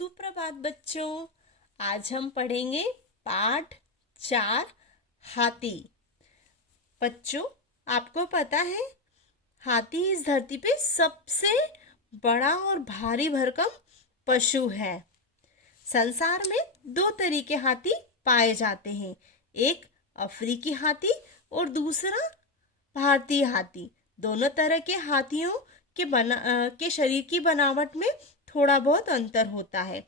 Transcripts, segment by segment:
सुप्रभात बच्चों। आज हम पढ़ेंगे पाठ 4 हाथी। बच्चों, आपको पता है हाथी इस धरती पे सबसे बड़ा और भारी भरकम पशु है। संसार में 2 तरह के हाथी पाए जाते हैं, एक अफ्रीकी हाथी और दूसरा भारतीय हाथी। दोनों तरह के हाथियों के शरीर की बनावट में थोड़ा बहुत अंतर होता है।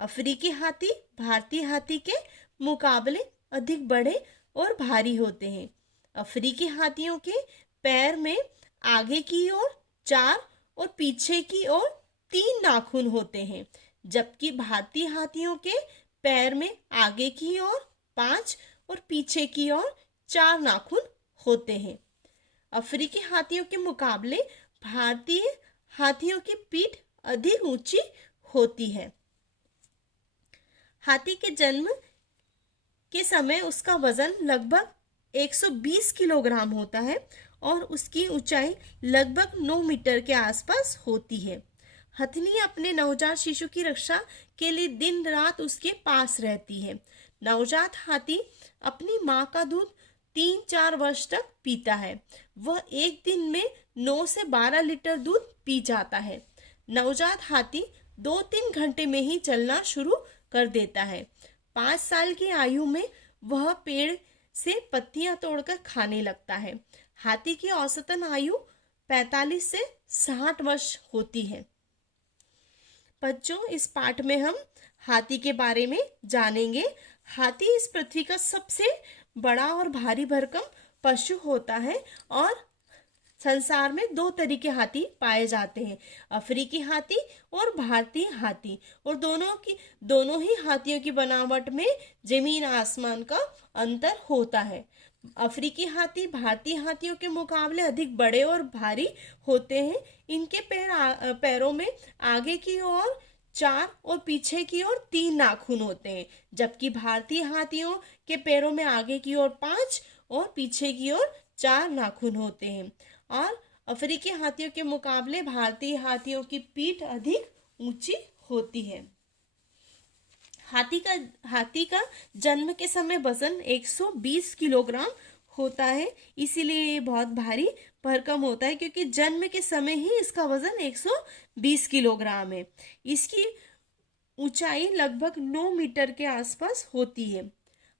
अफ्रीकी हाथी भारतीय हाथी के मुकाबले अधिक बड़े और भारी होते हैं। अफ्रीकी हाथियों के पैर में आगे की ओर 4 और पीछे की ओर 3 नाखून होते हैं, जबकि भारतीय हाथियों के पैर में आगे की ओर 5 और पीछे की ओर 4 नाखून होते हैं। अफ्रीकी हाथियों के मुकाबले भारतीय हाथियों की पीठ अधिक ऊंची होती है। हाथी के जन्म के समय उसका वजन लगभग 120 किलोग्राम होता है और उसकी ऊंचाई लगभग 9 मीटर के आसपास होती है। हथनी अपने नवजात शिशु की रक्षा के लिए दिन रात उसके पास रहती है। नवजात हाथी अपनी माँ का दूध 3-4 वर्ष तक पीता है। वह एक दिन में 9 से 12 लीटर दूध पी जाता है। नवजात हाथी 2-3 घंटे में ही चलना शुरू कर देता है। 5 साल की आयु में वह पेड़ से पत्तियां तोड़कर खाने लगता है। हाथी की औसतन आयु 45 से 60 वर्ष होती है। बच्चों, इस पाठ में हम हाथी के बारे में जानेंगे। हाथी इस पृथ्वी का सबसे बड़ा और भारी भरकम पशु होता है और संसार में 2 तरह के हाथी पाए जाते हैं, अफ्रीकी हाथी और भारतीय हाथी। और दोनों ही हाथियों की बनावट में जमीन आसमान का अंतर होता है। अफ्रीकी हाथी भारतीय हाथियों के मुकाबले अधिक बड़े और भारी होते हैं। इनके पैरों में आगे की ओर 4 और पीछे की ओर 3 नाखून होते हैं, जबकि भारतीय हाथियों के पैरों में आगे की ओर 5 और पीछे की ओर 4 नाखून होते हैं। और अफ्रीकी हाथियों के मुकाबले भारतीय हाथियों की पीठ अधिक ऊंची होती है। हाथी का जन्म के समय वजन 120 किलोग्राम होता है, इसीलिए ये बहुत भारी भरकम होता है, क्योंकि जन्म के समय ही इसका वजन 120 किलोग्राम है। इसकी ऊंचाई लगभग 9 मीटर के आसपास होती है।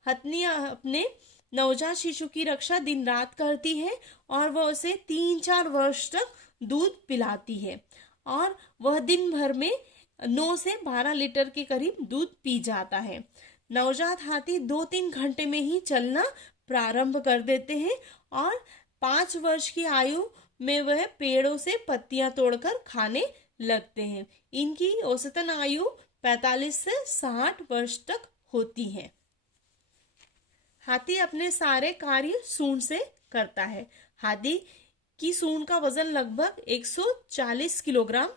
हथनी अपने नवजात शिशु की रक्षा दिन रात करती है और वह उसे 3-4 वर्ष तक दूध पिलाती है और वह दिन भर में 9 से 12 लीटर के करीब दूध पी जाता है। नवजात हाथी 2-3 घंटे में ही चलना प्रारंभ कर देते हैं और 5 वर्ष की आयु में वह पेड़ों से पत्तियां तोड़कर खाने लगते हैं। इनकी औसतन आयु 45 से 60 वर्ष तक होती है। हाथी अपने सारे कार्य सूंड से करता है। हाथी की सूंड का वजन लगभग 140 किलोग्राम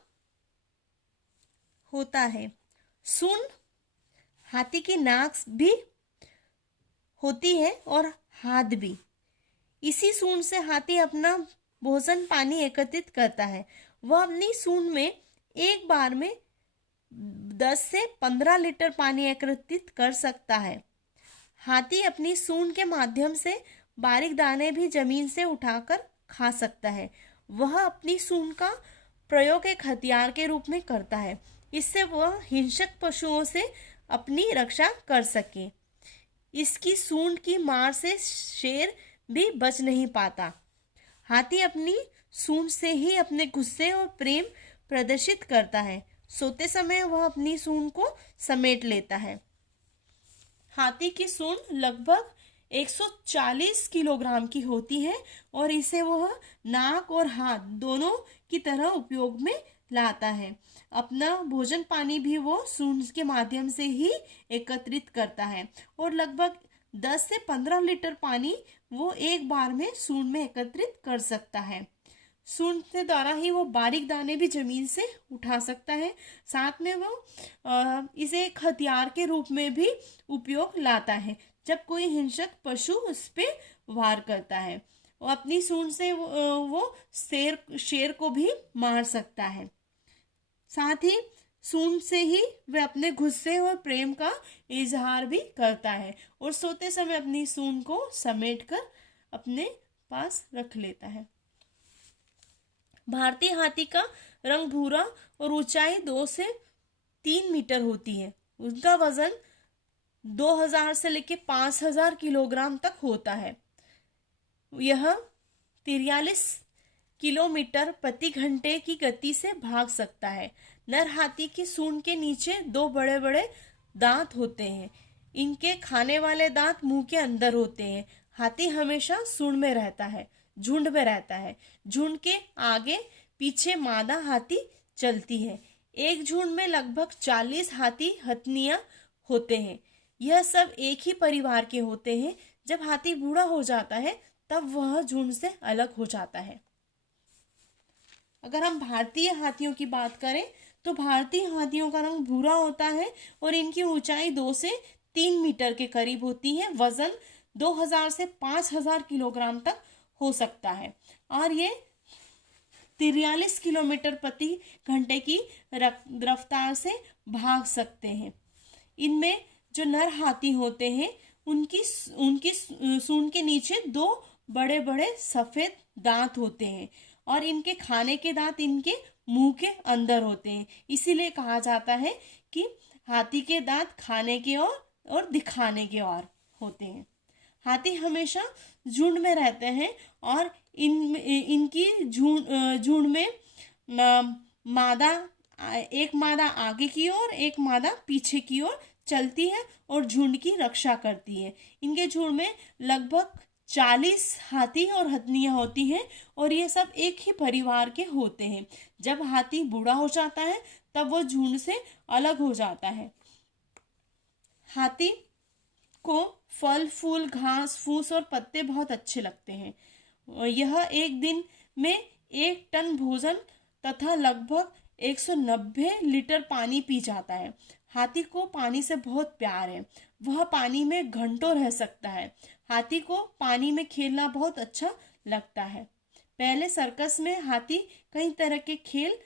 होता है। सूंड हाथी की नाक भी होती है और हाथ भी। इसी सूंड से हाथी अपना भोजन पानी एकत्रित करता है। वह अपनी सूंड में एक बार में 10 से 15 लीटर पानी एकत्रित कर सकता है। हाथी अपनी सूंड के माध्यम से बारीक दाने भी जमीन से उठाकर खा सकता है। वह अपनी सूंड का प्रयोग एक हथियार के रूप में करता है, इससे वह हिंसक पशुओं से अपनी रक्षा कर सके। इसकी सूंड की मार से शेर भी बच नहीं पाता। हाथी अपनी सूंड से ही अपने गुस्से और प्रेम प्रदर्शित करता है। सोते समय वह अपनी सूंड को समेट लेता है। हाथी की सूंड लगभग 140 किलोग्राम की होती है और इसे वह नाक और हाथ दोनों की तरह उपयोग में लाता है। अपना भोजन पानी भी वो सूंड के माध्यम से ही एकत्रित करता है और लगभग 10 से 15 लीटर पानी वो एक बार में सूंड में एकत्रित कर सकता है। सूंड के द्वारा ही वो बारीक दाने भी जमीन से उठा सकता है। साथ में वो इसे एक हथियार के रूप में भी उपयोग लाता है। जब कोई हिंसक पशु उस पे वार करता है, वो अपनी सूंड से वो शेर को भी मार सकता है। साथ ही सूंड से ही वह अपने गुस्से और प्रेम का इजहार भी करता है और सोते समय अपनी सूंड को समेटकर अपने पास रख लेता है। भारतीय हाथी का रंग भूरा और ऊंचाई 2 से 3 मीटर होती है। उनका वजन 2000 से लेकर 5000 किलोग्राम तक होता है। यह 43 किलोमीटर प्रति घंटे की गति से भाग सकता है। नर हाथी की सूंड के नीचे 2 बड़े बड़े दांत होते हैं। इनके खाने वाले दांत मुंह के अंदर होते हैं। हाथी हमेशा सूंड में रहता है, झुंड में रहता है। झुंड के आगे पीछे मादा हाथी चलती है। एक झुंड में लगभग 40 हाथी हथनियां होते हैं। यह सब एक ही परिवार के होते हैं। जब हाथी बूढ़ा हो जाता है तब वह झुंड से अलग हो जाता है। अगर हम भारतीय हाथियों की बात करें तो भारतीय हाथियों का रंग भूरा होता है और इनकी ऊंचाई 2 से 3 मीटर के करीब होती है। वजन 2000 से 5000 किलोग्राम तक हो सकता है और ये 43 किलोमीटर प्रति घंटे की रफ्तार से भाग सकते हैं। इनमें जो नर हाथी होते हैं उनकी सूंड के नीचे 2 बड़े बड़े सफेद दांत होते हैं और इनके खाने के दांत इनके मुंह के अंदर होते हैं। इसीलिए कहा जाता है कि हाथी के दांत खाने के और दिखाने के और होते हैं। हाथी हमेशा झुंड में रहते हैं और इनकी झुंड में एक मादा आगे की ओर, एक मादा पीछे की ओर चलती है और झुंड की रक्षा करती है। इनके झुंड में लगभग 40 हाथी और हथनियां होती हैं और ये सब एक ही परिवार के होते हैं। जब हाथी बूढ़ा हो जाता है तब वो झुंड से अलग हो जाता है। हाथी को फल फूल, घास फूस और पत्ते बहुत अच्छे लगते हैं। यह एक दिन में 1 टन भोजन तथा लगभग 190 लीटर पानी पी जाता है। हाथी को पानी से बहुत प्यार है। वह पानी में घंटों रह सकता है। हाथी को पानी में खेलना बहुत अच्छा लगता है। पहले सर्कस में हाथी कई तरह के खेल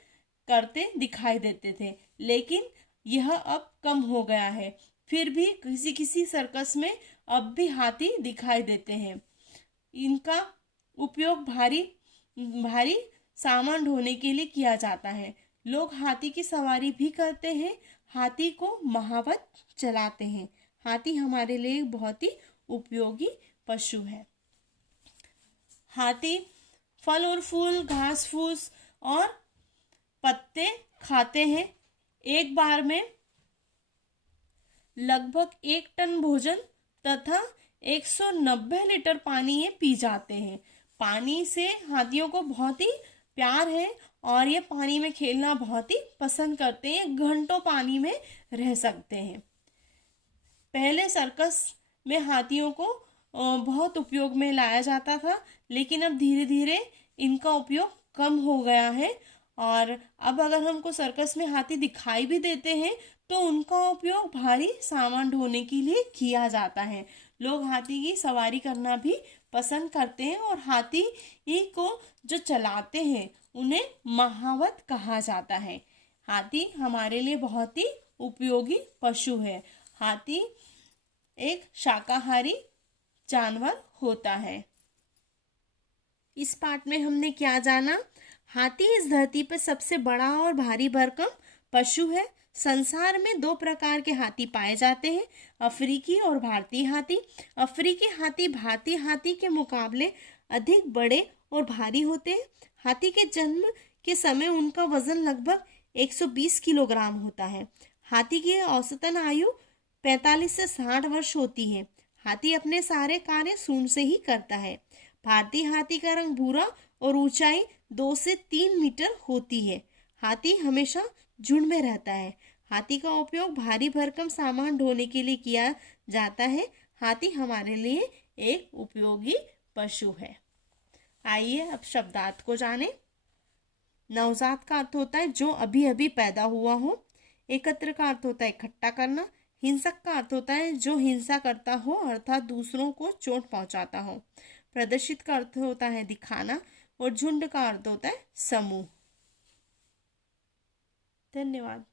करते दिखाई देते थे, लेकिन यह अब कम हो गया है। फिर भी किसी किसी सर्कस में अब भी हाथी दिखाई देते हैं। इनका उपयोग भारी सामान ढोने के लिए किया जाता है। लोग हाथी की सवारी भी करते हैं। हाथी को महावत चलाते हैं। हाथी हमारे लिए बहुत ही उपयोगी पशु है। हाथी फल और फूल, घास फूस और पत्ते खाते हैं। एक बार में लगभग 1 टन भोजन तथा 190 लीटर पानी ये पी जाते हैं। पानी से हाथियों को बहुत ही प्यार है और ये पानी में खेलना बहुत ही पसंद करते हैं। घंटों पानी में रह सकते हैं। पहले सर्कस में हाथियों को बहुत उपयोग में लाया जाता था, लेकिन अब धीरे धीरे इनका उपयोग कम हो गया है और अब अगर हमको सर्कस में हाथी दिखाई भी देते हैं तो उनका उपयोग भारी सामान ढोने के लिए किया जाता है। लोग हाथी की सवारी करना भी पसंद करते हैं और हाथी को जो चलाते हैं उन्हें महावत कहा जाता है। हाथी हमारे लिए बहुत ही उपयोगी पशु है। हाथी एक शाकाहारी जानवर होता है। इस पाठ में हमने क्या जाना? हाथी इस धरती पर सबसे बड़ा और भारी भरकम पशु है। संसार में 2 प्रकार के हाथी पाए जाते हैं, अफ्रीकी और भारतीय हाथी। अफ्रीकी हाथी भारतीय हाथी के मुकाबले अधिक बड़े और भारी होते हैं। हाथी के जन्म के समय उनका वजन लगभग 120 किलोग्राम होता है। हाथी की औसतन आयु 45 से 60 वर्ष होती है। हाथी अपने सारे कार्य सूंड से ही करता है। भारतीय हाथी का रंग भूरा और ऊंचाई 2 से 3 मीटर होती है। हाथी हमेशा झुंड में रहता है। हाथी का उपयोग भारी भरकम सामान ढोने के लिए किया जाता है। हाथी हमारे लिए एक उपयोगी पशु है। आइए अब शब्दार्थ को जानें। नवजात का अर्थ होता है जो अभी अभी पैदा हुआ हो। एकत्र का अर्थ होता है इकट्ठा करना। हिंसक का अर्थ होता है जो हिंसा करता हो अर्थात दूसरों को चोट पहुंचाता हो। प्रदर्शित का अर्थ होता है दिखाना और झुंड का अर्थ होता है समूह। धन्यवाद।